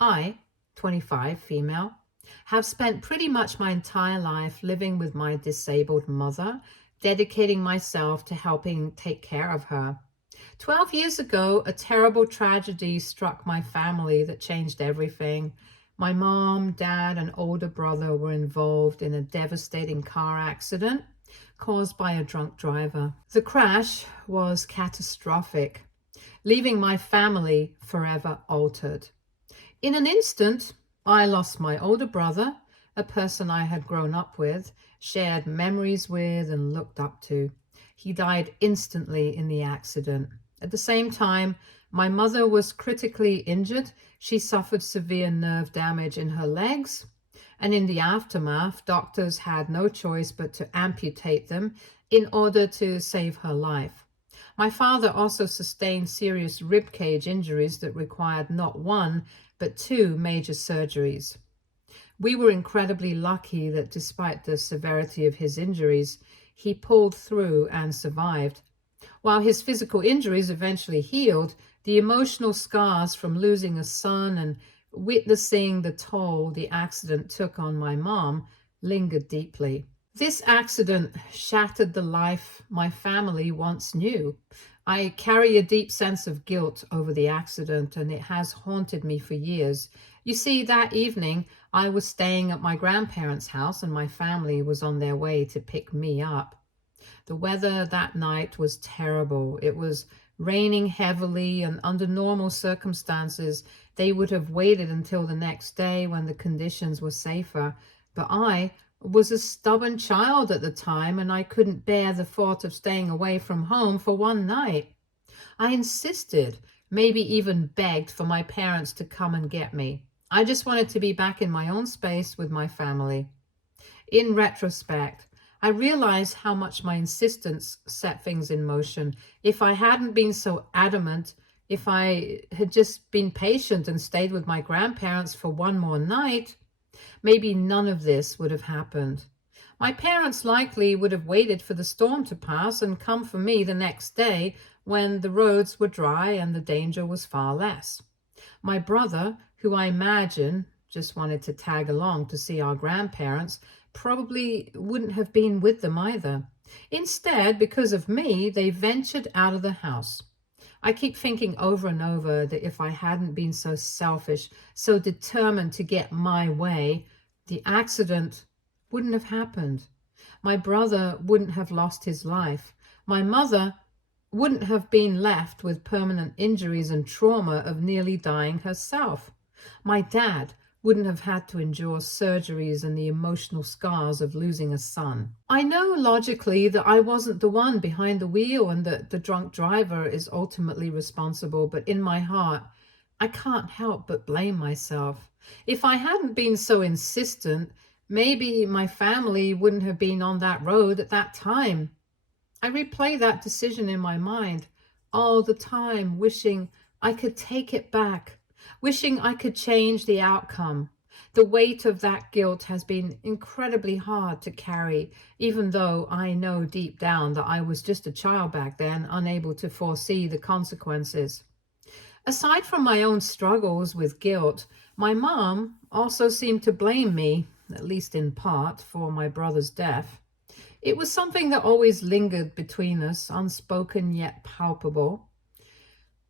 I, 25, female, have spent pretty much my entire life living with my disabled mother, dedicating myself to helping take care of her. 12 years ago, a terrible tragedy struck my family that changed everything. My mom, dad, and older brother were involved in a devastating car accident caused by a drunk driver. The crash was catastrophic, leaving my family forever altered. In an instant, I lost my older brother, a person I had grown up with, shared memories with, and looked up to. He died instantly in the accident. At the same time, my mother was critically injured. She suffered severe nerve damage in her legs, and in the aftermath, doctors had no choice but to amputate them in order to save her life. My father also sustained serious rib cage injuries that required not one, but two major surgeries. We were incredibly lucky that despite the severity of his injuries, he pulled through and survived. While his physical injuries eventually healed, the emotional scars from losing a son and witnessing the toll the accident took on my mom lingered deeply. This accident shattered the life my family once knew. I carry a deep sense of guilt over the accident, and it has haunted me for years. You see, that evening, I was staying at my grandparents' house, and my family was on their way to pick me up. The weather that night was terrible. It was raining heavily, and under normal circumstances, they would have waited until the next day when the conditions were safer. But I was a stubborn child at the time, and I couldn't bear the thought of staying away from home for one night. I insisted, maybe even begged for my parents to come and get me. I just wanted to be back in my own space with my family. In retrospect, I realize how much my insistence set things in motion. If I hadn't been so adamant, if I had just been patient and stayed with my grandparents for one more night, maybe none of this would have happened. My parents likely would have waited for the storm to pass and come for me the next day when the roads were dry and the danger was far less. My brother, who I imagine just wanted to tag along to see our grandparents, probably wouldn't have been with them either. Instead, because of me, they ventured out of the house. I keep thinking over and over that if I hadn't been so selfish, so determined to get my way, the accident wouldn't have happened. My brother wouldn't have lost his life. My mother wouldn't have been left with permanent injuries and trauma of nearly dying herself. My dad wouldn't have had to endure surgeries and the emotional scars of losing a son. I know logically that I wasn't the one behind the wheel and that the drunk driver is ultimately responsible, but in my heart, I can't help but blame myself. If I hadn't been so insistent, maybe my family wouldn't have been on that road at that time. I replay that decision in my mind all the time, wishing I could take it back, wishing I could change the outcome. The weight of that guilt has been incredibly hard to carry, even though I know deep down that I was just a child back then, unable to foresee the consequences. Aside from my own struggles with guilt, my mom also seemed to blame me, at least in part, for my brother's death. It was something that always lingered between us, unspoken yet palpable.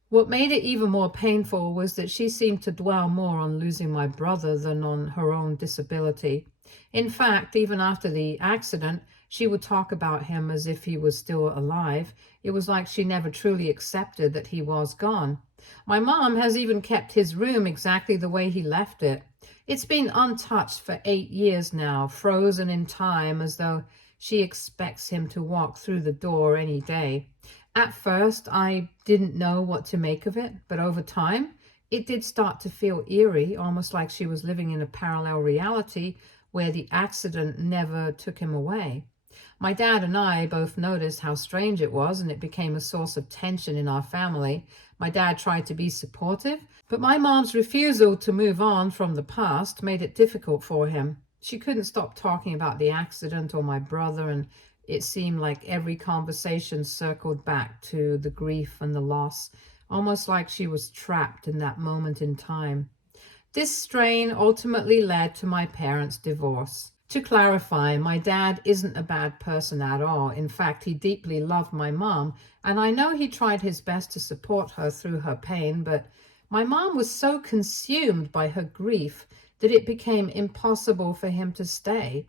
What made it even more painful was that she seemed to dwell more on losing my brother than on her own disability. In fact, even after the accident, she would talk about him as if he was still alive. It was like she never truly accepted that he was gone. My mom has even kept his room exactly the way he left it. It's been untouched for 8 years now, frozen in time, as though she expects him to walk through the door any day. At first, I didn't know what to make of it, but over time, it did start to feel eerie, almost like she was living in a parallel reality where the accident never took him away. My dad and I both noticed how strange it was, and it became a source of tension in our family. My dad tried to be supportive, but my mom's refusal to move on from the past made it difficult for him. She couldn't stop talking about the accident or my brother, and it seemed like every conversation circled back to the grief and the loss, almost like she was trapped in that moment in time. This strain ultimately led to my parents' divorce. To clarify, my dad isn't a bad person at all. In fact, he deeply loved my mom, and I know he tried his best to support her through her pain, but my mom was so consumed by her grief that it became impossible for him to stay.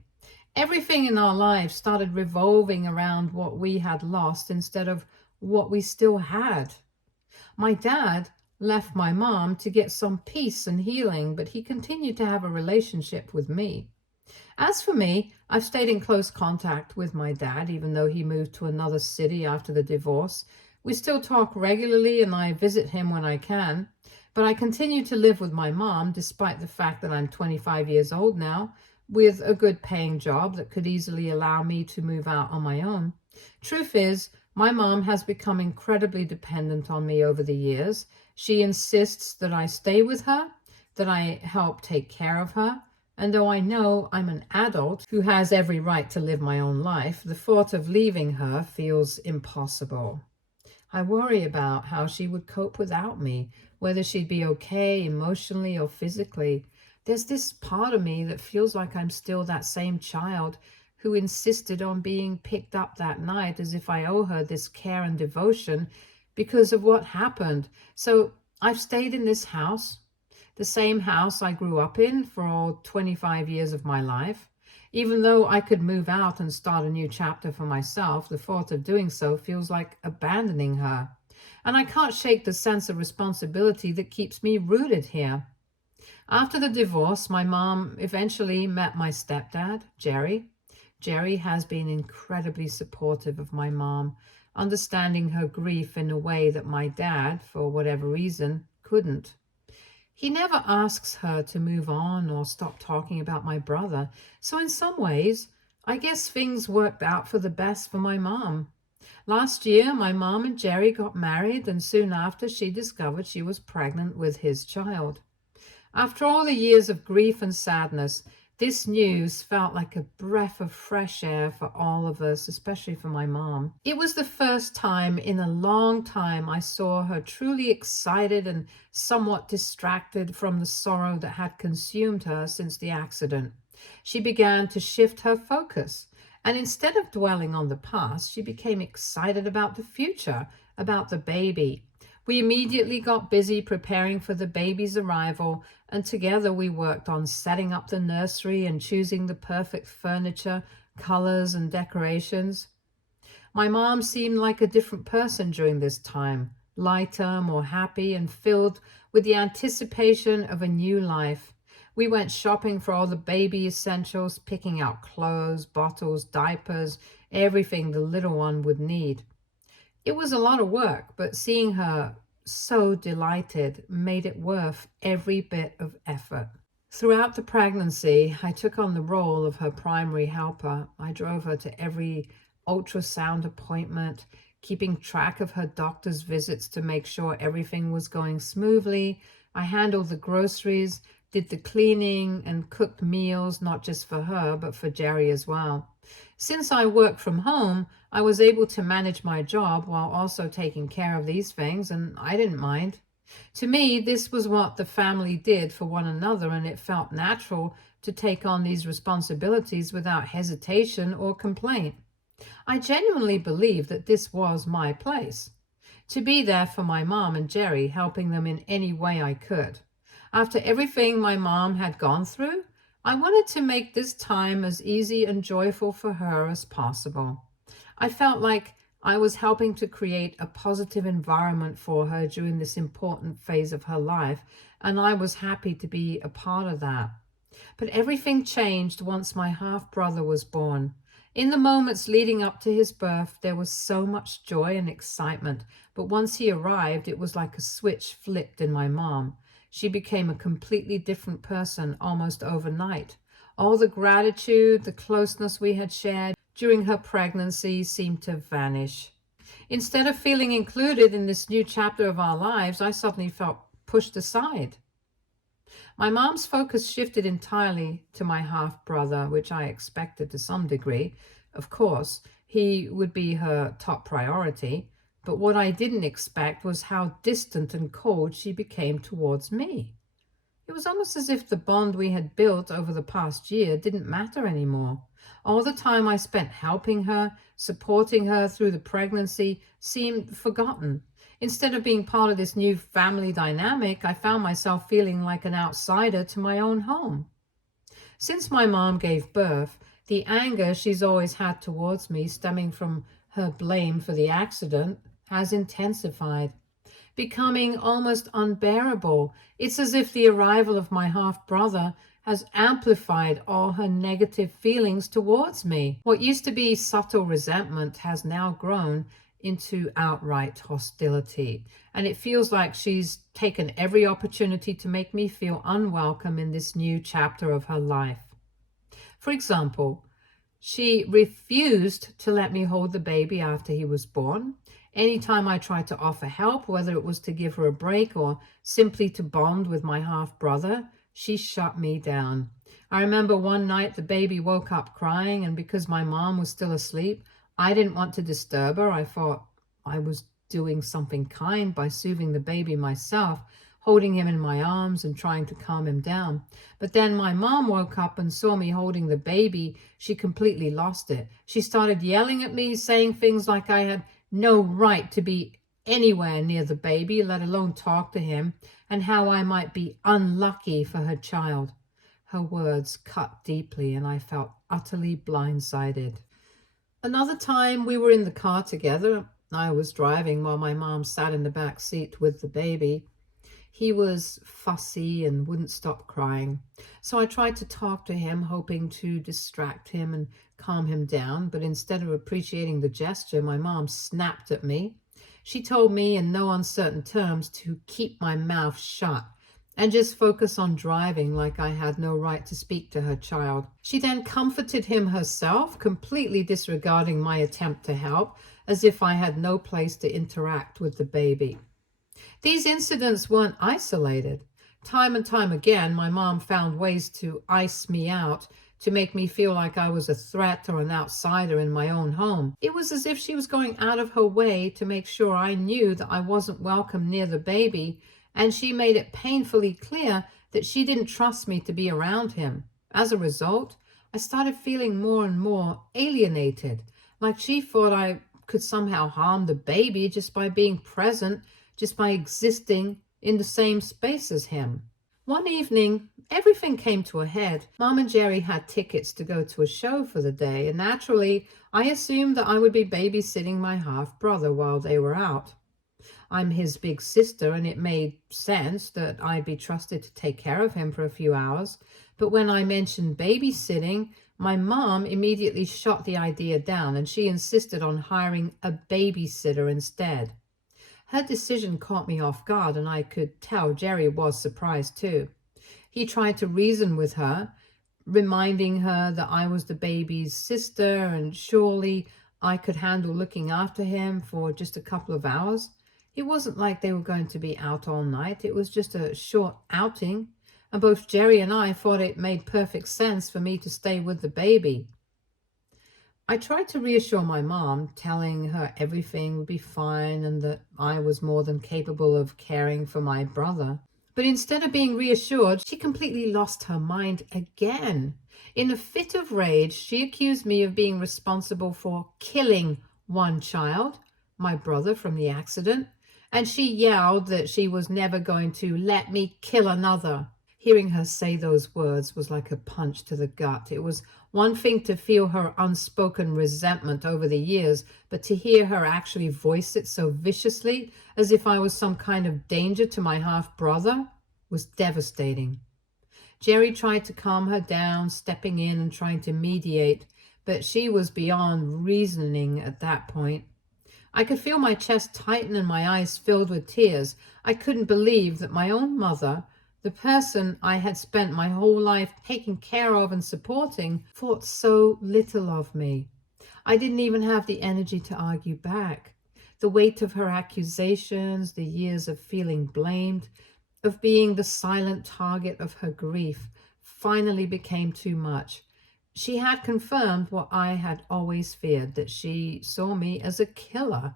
Everything in our lives started revolving around what we had lost instead of what we still had. My dad left my mom to get some peace and healing, but he continued to have a relationship with me. As for me, I've stayed in close contact with my dad, even though he moved to another city after the divorce. We still talk regularly and I visit him when I can, but I continue to live with my mom despite the fact that I'm 25 years old now, with a good paying job that could easily allow me to move out on my own. Truth is, my mom has become incredibly dependent on me over the years. She insists that I stay with her, that I help take care of her, and though I know I'm an adult who has every right to live my own life, the thought of leaving her feels impossible. I worry about how she would cope without me, whether she'd be okay emotionally or physically. There's this part of me that feels like I'm still that same child who insisted on being picked up that night as if I owe her this care and devotion because of what happened. So I've stayed in this house, the same house I grew up in for all 25 years of my life. Even though I could move out and start a new chapter for myself, the thought of doing so feels like abandoning her. And I can't shake the sense of responsibility that keeps me rooted here. After the divorce, my mom eventually met my stepdad, Jerry. Jerry has been incredibly supportive of my mom, understanding her grief in a way that my dad, for whatever reason, couldn't. He never asks her to move on or stop talking about my brother, so in some ways, I guess things worked out for the best for my mom. Last year, my mom and Jerry got married, and soon after, she discovered she was pregnant with his child. After all the years of grief and sadness, this news felt like a breath of fresh air for all of us, especially for my mom. It was the first time in a long time I saw her truly excited and somewhat distracted from the sorrow that had consumed her since the accident. She began to shift her focus, and instead of dwelling on the past, she became excited about the future, about the baby. We immediately got busy preparing for the baby's arrival, and together we worked on setting up the nursery and choosing the perfect furniture, colors, and decorations. My mom seemed like a different person during this time, lighter, more happy, and filled with the anticipation of a new life. We went shopping for all the baby essentials, picking out clothes, bottles, diapers, everything the little one would need. It was a lot of work, but seeing her so delighted made it worth every bit of effort. Throughout the pregnancy, I took on the role of her primary helper. I drove her to every ultrasound appointment, keeping track of her doctor's visits to make sure everything was going smoothly. I handled the groceries, did the cleaning, and cooked meals, not just for her, but for Jerry as well. Since I worked from home, I was able to manage my job while also taking care of these things, and I didn't mind. To me, this was what the family did for one another, and it felt natural to take on these responsibilities without hesitation or complaint. I genuinely believe that this was my place, to be there for my mom and Jerry, helping them in any way I could. After everything my mom had gone through, I wanted to make this time as easy and joyful for her as possible. I felt like I was helping to create a positive environment for her during this important phase of her life, and I was happy to be a part of that. But everything changed once my half-brother was born. In the moments leading up to his birth, there was so much joy and excitement, but once he arrived, it was like a switch flipped in my mom. She became a completely different person almost overnight. All the gratitude, the closeness we had shared during her pregnancy seemed to vanish. Instead of feeling included in this new chapter of our lives, I suddenly felt pushed aside. My mom's focus shifted entirely to my half-brother, which I expected to some degree. Of course, he would be her top priority, but what I didn't expect was how distant and cold she became towards me. It was almost as if the bond we had built over the past year didn't matter anymore. All the time I spent helping her, supporting her through the pregnancy, seemed forgotten. Instead of being part of this new family dynamic, I found myself feeling like an outsider to my own home. Since my mom gave birth, the anger she's always had towards me, stemming from her blame for the accident, has intensified, becoming almost unbearable. It's as if the arrival of my half brother has amplified all her negative feelings towards me. What used to be subtle resentment has now grown into outright hostility, and it feels like she's taken every opportunity to make me feel unwelcome in this new chapter of her life. For example, she refused to let me hold the baby after he was born. Anytime I tried to offer help, whether it was to give her a break or simply to bond with my half brother, she shut me down. I remember one night the baby woke up crying, and because my mom was still asleep, I didn't want to disturb her. I thought I was doing something kind by soothing the baby myself, holding him in my arms and trying to calm him down. But then my mom woke up and saw me holding the baby. She completely lost it. She started yelling at me, saying things like I had no right to be anywhere near the baby, let alone talk to him, and how I might be unlucky for her child. Her words cut deeply, and I felt utterly blindsided. Another time we were in the car together. I was driving while my mom sat in the back seat with the baby. He was fussy and wouldn't stop crying. So I tried to talk to him, hoping to distract him and calm him down. But instead of appreciating the gesture, my mom snapped at me. She told me in no uncertain terms to keep my mouth shut and just focus on driving, like I had no right to speak to her child. She then comforted him herself, completely disregarding my attempt to help, as if I had no place to interact with the baby. These incidents weren't isolated. Time and time again, my mom found ways to ice me out, to make me feel like I was a threat or an outsider in my own home. It was as if she was going out of her way to make sure I knew that I wasn't welcome near the baby, and she made it painfully clear that she didn't trust me to be around him. As a result, I started feeling more and more alienated, like she thought I could somehow harm the baby just by being present, just by existing in the same space as him. One evening, everything came to a head. Mom and Jerry had tickets to go to a show for the day, and naturally, I assumed that I would be babysitting my half-brother while they were out. I'm his big sister, and it made sense that I'd be trusted to take care of him for a few hours. But when I mentioned babysitting, my mom immediately shot the idea down, and she insisted on hiring a babysitter instead. Her decision caught me off guard, and I could tell Jerry was surprised too. He tried to reason with her, reminding her that I was the baby's sister and surely I could handle looking after him for just a couple of hours. It wasn't like they were going to be out all night. It was just a short outing, and both Jerry and I thought it made perfect sense for me to stay with the baby. I tried to reassure my mom, telling her everything would be fine and that I was more than capable of caring for my brother. But instead of being reassured, she completely lost her mind again. In a fit of rage, she accused me of being responsible for killing one child, my brother, from the accident, and she yelled that she was never going to let me kill another. Hearing her say those words was like a punch to the gut. It was one thing to feel her unspoken resentment over the years, but to hear her actually voice it so viciously, as if I was some kind of danger to my half-brother, was devastating. Jerry tried to calm her down, stepping in and trying to mediate, but she was beyond reasoning at that point. I could feel my chest tighten and my eyes filled with tears. I couldn't believe that my own mother, the person I had spent my whole life taking care of and supporting, thought so little of me. I didn't even have the energy to argue back. The weight of her accusations, the years of feeling blamed, of being the silent target of her grief, finally became too much. She had confirmed what I had always feared, that she saw me as a killer,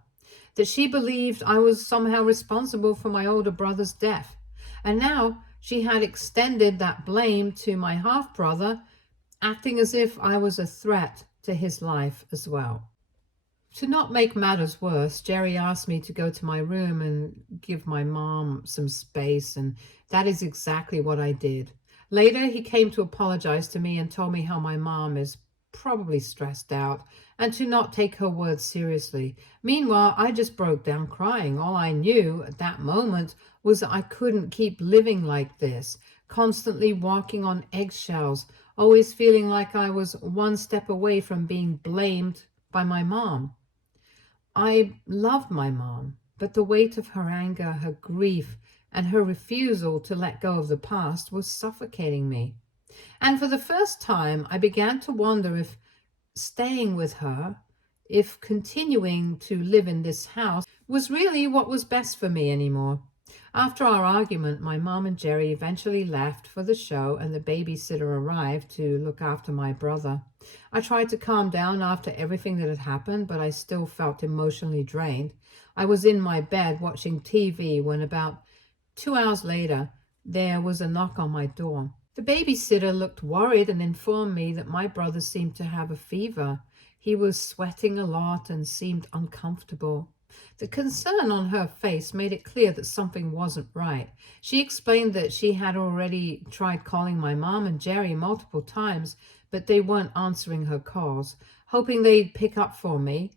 that she believed I was somehow responsible for my older brother's death. And now She had extended that blame to my half-brother, acting as if I was a threat to his life as well. To not make matters worse, Jerry asked me to go to my room and give my mom some space, and that is exactly what I did. Later, he came to apologize to me and told me how my mom is probably stressed out and to not take her words seriously. Meanwhile, I just broke down crying. All I knew at that moment was that I couldn't keep living like this, constantly walking on eggshells, always feeling like I was one step away from being blamed by my mom. I loved my mom, but the weight of her anger, her grief, and her refusal to let go of the past was suffocating me. And for the first time, I began to wonder if staying with her, if continuing to live in this house, was really what was best for me anymore. After our argument, my mom and Jerry eventually left for the show and the babysitter arrived to look after my brother. I tried to calm down after everything that had happened, but I still felt emotionally drained. I was in my bed watching TV when about 2 hours later, there was a knock on my door. The babysitter looked worried and informed me that my brother seemed to have a fever. He was sweating a lot and seemed uncomfortable. The concern on her face made it clear that something wasn't right. She explained that she had already tried calling my mom and Jerry multiple times, but they weren't answering her calls, hoping they'd pick up for me.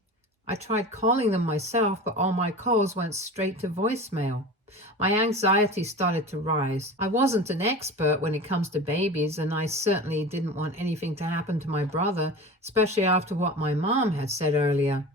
I tried calling them myself, but all my calls went straight to voicemail. My anxiety started to rise. I wasn't an expert when it comes to babies, and I certainly didn't want anything to happen to my brother, especially after what my mom had said earlier.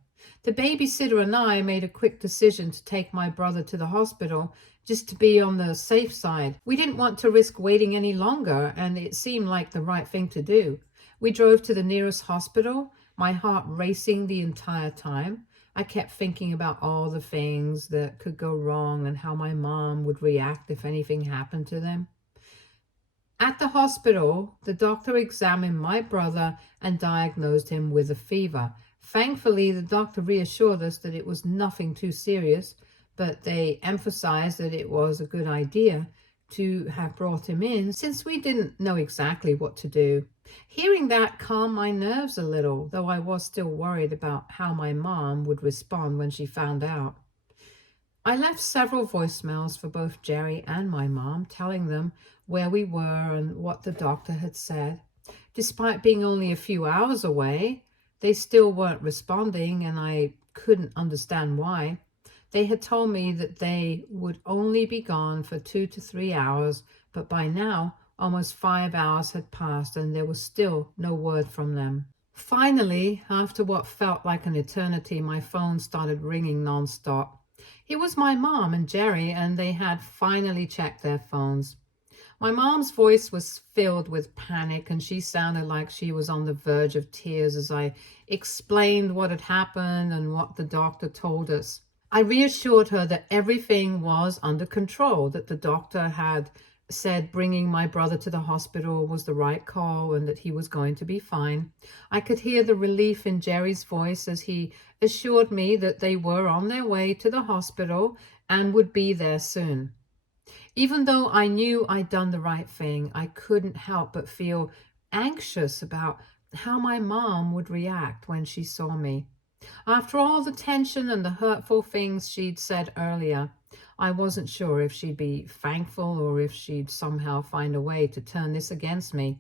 The babysitter and I made a quick decision to take my brother to the hospital just to be on the safe side. We didn't want to risk waiting any longer, and it seemed like the right thing to do. We drove to the nearest hospital, my heart racing the entire time. I kept thinking about all the things that could go wrong and how my mom would react if anything happened to them. At the hospital, the doctor examined my brother and diagnosed him with a fever. Thankfully, the doctor reassured us that it was nothing too serious, but they emphasized that it was a good idea to have brought him in since we didn't know exactly what to do. Hearing that calmed my nerves a little, though I was still worried about how my mom would respond when she found out. I left several voicemails for both Jerry and my mom, telling them where we were and what the doctor had said. Despite being only a few hours away, they still weren't responding, and I couldn't understand why. They had told me that they would only be gone for 2 to 3 hours, but by now, almost 5 hours had passed and there was still no word from them. Finally, after what felt like an eternity, my phone started ringing nonstop. It was my mom and Jerry, and they had finally checked their phones. My mom's voice was filled with panic, and she sounded like she was on the verge of tears as I explained what had happened and what the doctor told us. I reassured her that everything was under control, that the doctor had said bringing my brother to the hospital was the right call and that he was going to be fine. I could hear the relief in Jerry's voice as he assured me that they were on their way to the hospital and would be there soon. Even though I knew I'd done the right thing, I couldn't help but feel anxious about how my mom would react when she saw me. After all the tension and the hurtful things she'd said earlier, I wasn't sure if she'd be thankful or if she'd somehow find a way to turn this against me.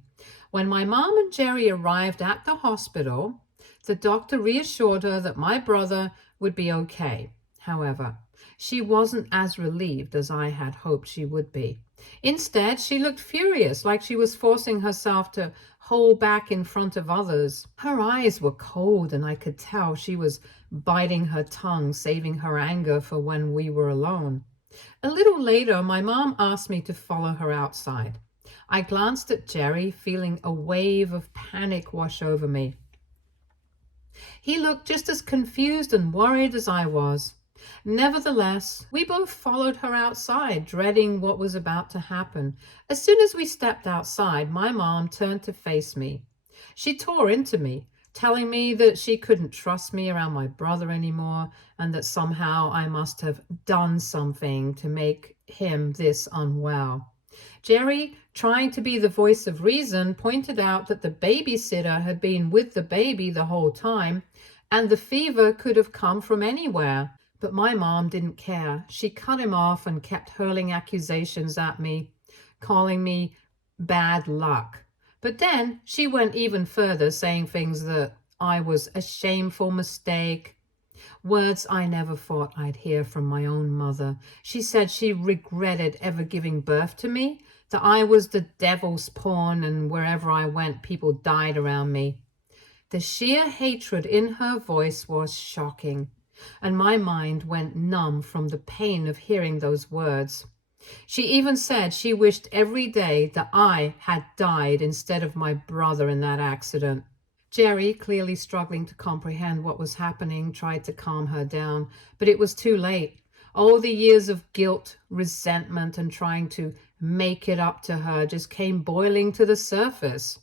When my mom and Jerry arrived at the hospital, the doctor reassured her that my brother would be okay. However, she wasn't as relieved as I had hoped she would be. Instead, she looked furious, like she was forcing herself to hold back in front of others. Her eyes were cold, and I could tell she was biting her tongue, saving her anger for when we were alone. A little later, my mom asked me to follow her outside. I glanced at Jerry, feeling a wave of panic wash over me. He looked just as confused and worried as I was. Nevertheless, we both followed her outside, dreading what was about to happen. As soon as we stepped outside, my mom turned to face me. She tore into me, telling me that she couldn't trust me around my brother anymore and that somehow I must have done something to make him this unwell. Jerry, trying to be the voice of reason, pointed out that the babysitter had been with the baby the whole time, and the fever could have come from anywhere. But my mom didn't care. She cut him off and kept hurling accusations at me, calling me bad luck. But then she went even further, saying things that I was a shameful mistake, words I never thought I'd hear from my own mother. She said she regretted ever giving birth to me, that I was the devil's pawn, and wherever I went, people died around me. The sheer hatred in her voice was shocking, and my mind went numb from the pain of hearing those words. She even said she wished every day that I had died instead of my brother in that accident. Jerry, clearly struggling to comprehend what was happening, tried to calm her down, but it was too late. All the years of guilt, resentment, and trying to make it up to her just came boiling to the surface.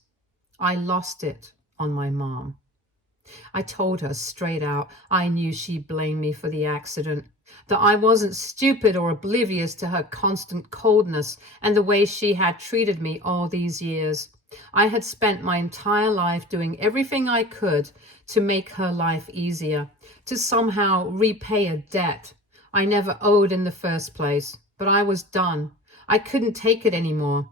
I lost it on my mom. I told her straight out I knew she blamed me for the accident, that I wasn't stupid or oblivious to her constant coldness and the way she had treated me all these years. I had spent my entire life doing everything I could to make her life easier, to somehow repay a debt I never owed in the first place. But I was done. I couldn't take it anymore.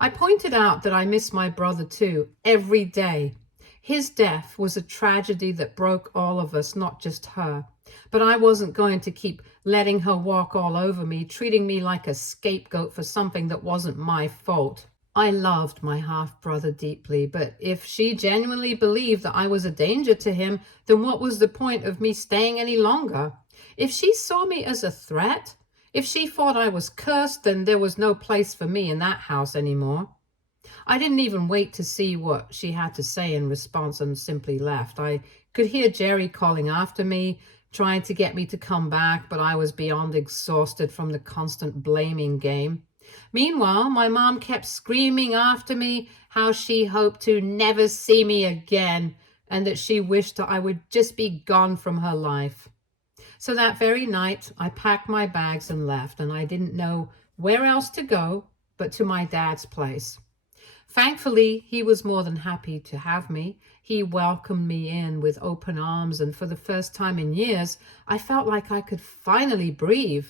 I pointed out that I miss my brother too, every day. His death was a tragedy that broke all of us, not just her. But I wasn't going to keep letting her walk all over me, treating me like a scapegoat for something that wasn't my fault. I loved my half-brother deeply, but if she genuinely believed that I was a danger to him, then what was the point of me staying any longer? If she saw me as a threat, if she thought I was cursed, then there was no place for me in that house anymore. I didn't even wait to see what she had to say in response and simply left. I could hear Jerry calling after me, trying to get me to come back, but I was beyond exhausted from the constant blaming game. Meanwhile, my mom kept screaming after me how she hoped to never see me again and that she wished that I would just be gone from her life. So that very night, I packed my bags and left, and I didn't know where else to go but to my dad's place. Thankfully, he was more than happy to have me. He welcomed me in with open arms, and for the first time in years, I felt like I could finally breathe.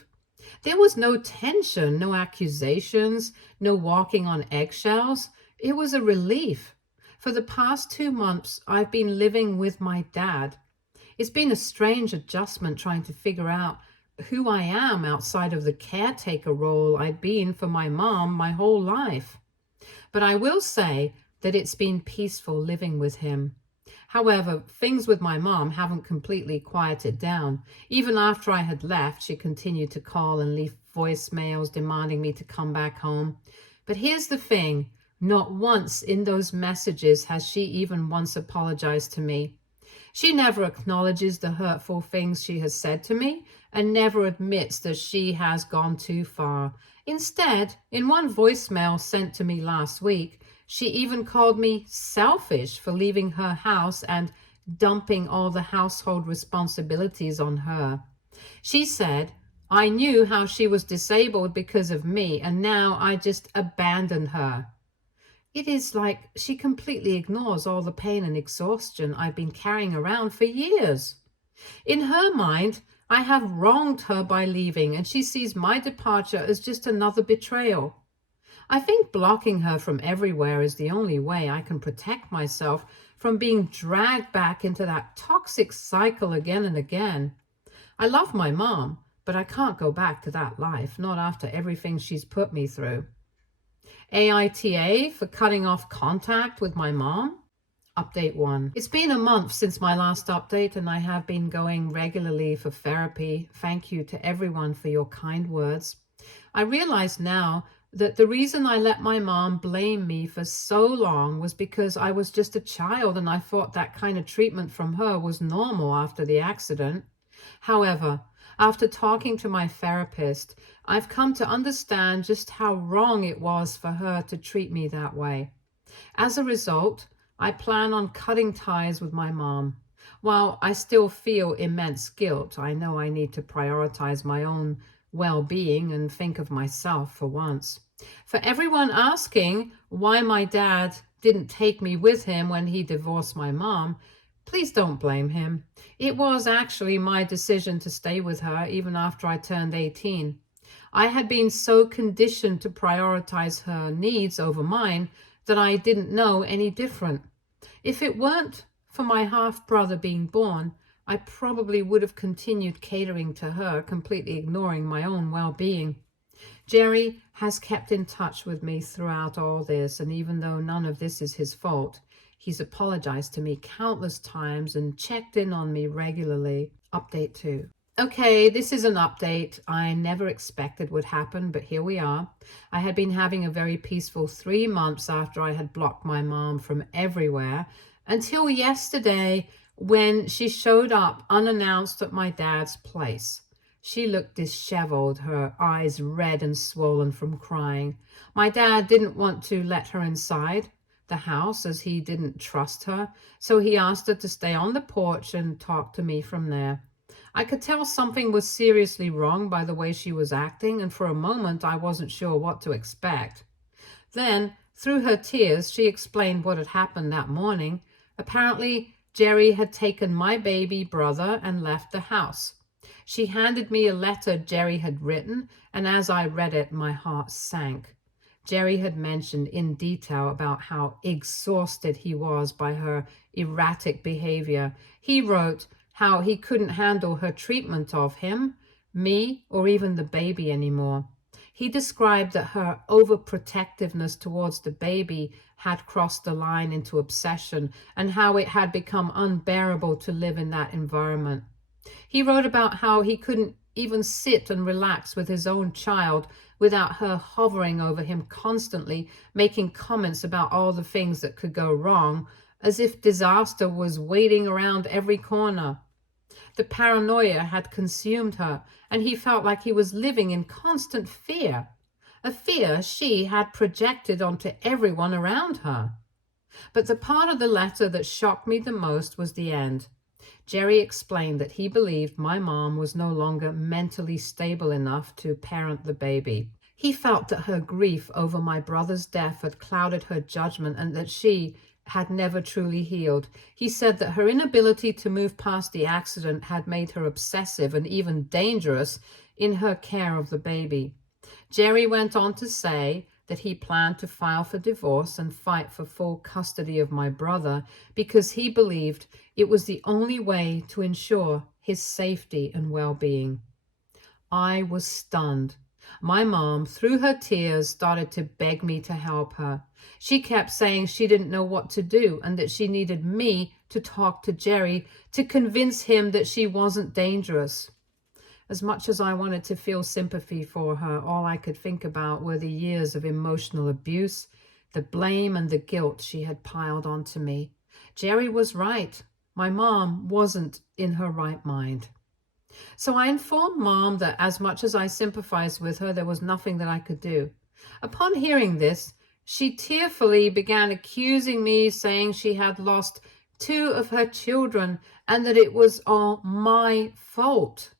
There was no tension, no accusations, no walking on eggshells. It was a relief. For the past 2 months, I've been living with my dad. It's been a strange adjustment trying to figure out who I am outside of the caretaker role I'd been for my mom my whole life. But I will say that it's been peaceful living with him. However, things with my mom haven't completely quieted down. Even after I had left, she continued to call and leave voicemails demanding me to come back home. But here's the thing, not once in those messages has she even once apologized to me. She never acknowledges the hurtful things she has said to me and never admits that she has gone too far. Instead, in one voicemail sent to me last week, she even called me selfish for leaving her house and dumping all the household responsibilities on her. She said, I knew how she was disabled because of me, and now I just abandoned her. It is like she completely ignores all the pain and exhaustion I've been carrying around for years. In her mind, I have wronged her by leaving, and she sees my departure as just another betrayal. I think blocking her from everywhere is the only way I can protect myself from being dragged back into that toxic cycle again and again. I love my mom, but I can't go back to that life, not after everything she's put me through. AITA for cutting off contact with my mom. Update 1. It's been a month since my last update, and I have been going regularly for therapy. Thank you to everyone for your kind words. I realize now that the reason I let my mom blame me for so long was because I was just a child and I thought that kind of treatment from her was normal after the accident. However, after talking to my therapist, I've come to understand just how wrong it was for her to treat me that way. As a result, I plan on cutting ties with my mom. While I still feel immense guilt, I know I need to prioritize my own well-being and think of myself for once. For everyone asking why my dad didn't take me with him when he divorced my mom, please don't blame him. It was actually my decision to stay with her even after I turned 18. I had been so conditioned to prioritize her needs over mine that I didn't know any different. If it weren't for my half-brother being born, I probably would have continued catering to her, completely ignoring my own well-being. Jerry has kept in touch with me throughout all this, and even though none of this is his fault, he's apologized to me countless times and checked in on me regularly. Update 2. Okay, this is an update I never expected would happen, but here we are. I had been having a very peaceful 3 months after I had blocked my mom from everywhere, until yesterday when she showed up unannounced at my dad's place. She looked disheveled, her eyes red and swollen from crying. My dad didn't want to let her inside the house as he didn't trust her, so he asked her to stay on the porch and talk to me from there. I could tell something was seriously wrong by the way she was acting, and for a moment I wasn't sure what to expect. Then, through her tears, she explained what had happened that morning. Apparently, Jerry had taken my baby brother and left the house. She handed me a letter Jerry had written, and as I read it, my heart sank. Jerry had mentioned in detail about how exhausted he was by her erratic behavior. He wrote how he couldn't handle her treatment of him, me, or even the baby anymore. He described that her overprotectiveness towards the baby had crossed the line into obsession, and how it had become unbearable to live in that environment. He wrote about how he couldn't even sit and relax with his own child without her hovering over him constantly, making comments about all the things that could go wrong, as if disaster was waiting around every corner. The paranoia had consumed her, and he felt like he was living in constant fear, a fear she had projected onto everyone around her. But the part of the letter that shocked me the most was the end. Jerry explained that he believed my mom was no longer mentally stable enough to parent the baby. He felt that her grief over my brother's death had clouded her judgment and that she had never truly healed. He said that her inability to move past the accident had made her obsessive and even dangerous in her care of the baby. Jerry went on to say that he planned to file for divorce and fight for full custody of my brother because he believed it was the only way to ensure his safety and well-being. I was stunned. My mom, through her tears, started to beg me to help her. She kept saying she didn't know what to do and that she needed me to talk to Jerry to convince him that she wasn't dangerous. As much as I wanted to feel sympathy for her, all I could think about were the years of emotional abuse, the blame and the guilt she had piled onto me. Jerry was right. My mom wasn't in her right mind. So I informed Mom that as much as I sympathized with her, there was nothing that I could do. Upon hearing this, she tearfully began accusing me, saying she had lost 2 of her children and that it was all my fault.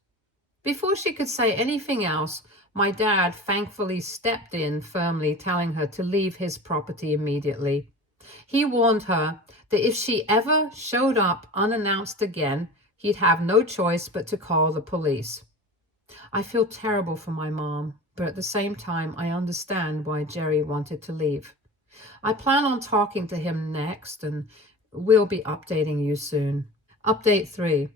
Before she could say anything else, my dad thankfully stepped in firmly, telling her to leave his property immediately. He warned her that if she ever showed up unannounced again, he'd have no choice but to call the police. I feel terrible for my mom, but at the same time, I understand why Jerry wanted to leave. I plan on talking to him next, and we'll be updating you soon. Update 3.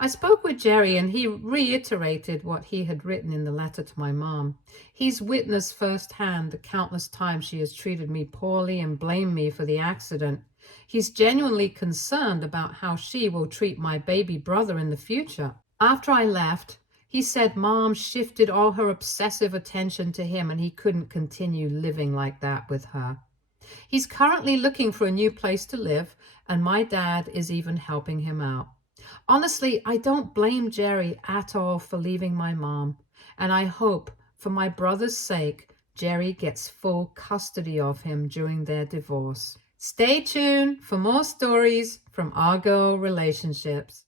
I spoke with Jerry and he reiterated what he had written in the letter to my mom. He's witnessed firsthand the countless times she has treated me poorly and blamed me for the accident. He's genuinely concerned about how she will treat my baby brother in the future. After I left, he said Mom shifted all her obsessive attention to him and he couldn't continue living like that with her. He's currently looking for a new place to live, and my dad is even helping him out. Honestly, I don't blame Jerry at all for leaving my mom, and I hope, for my brother's sake, Jerry gets full custody of him during their divorce. Stay tuned for more stories from our girl relationships.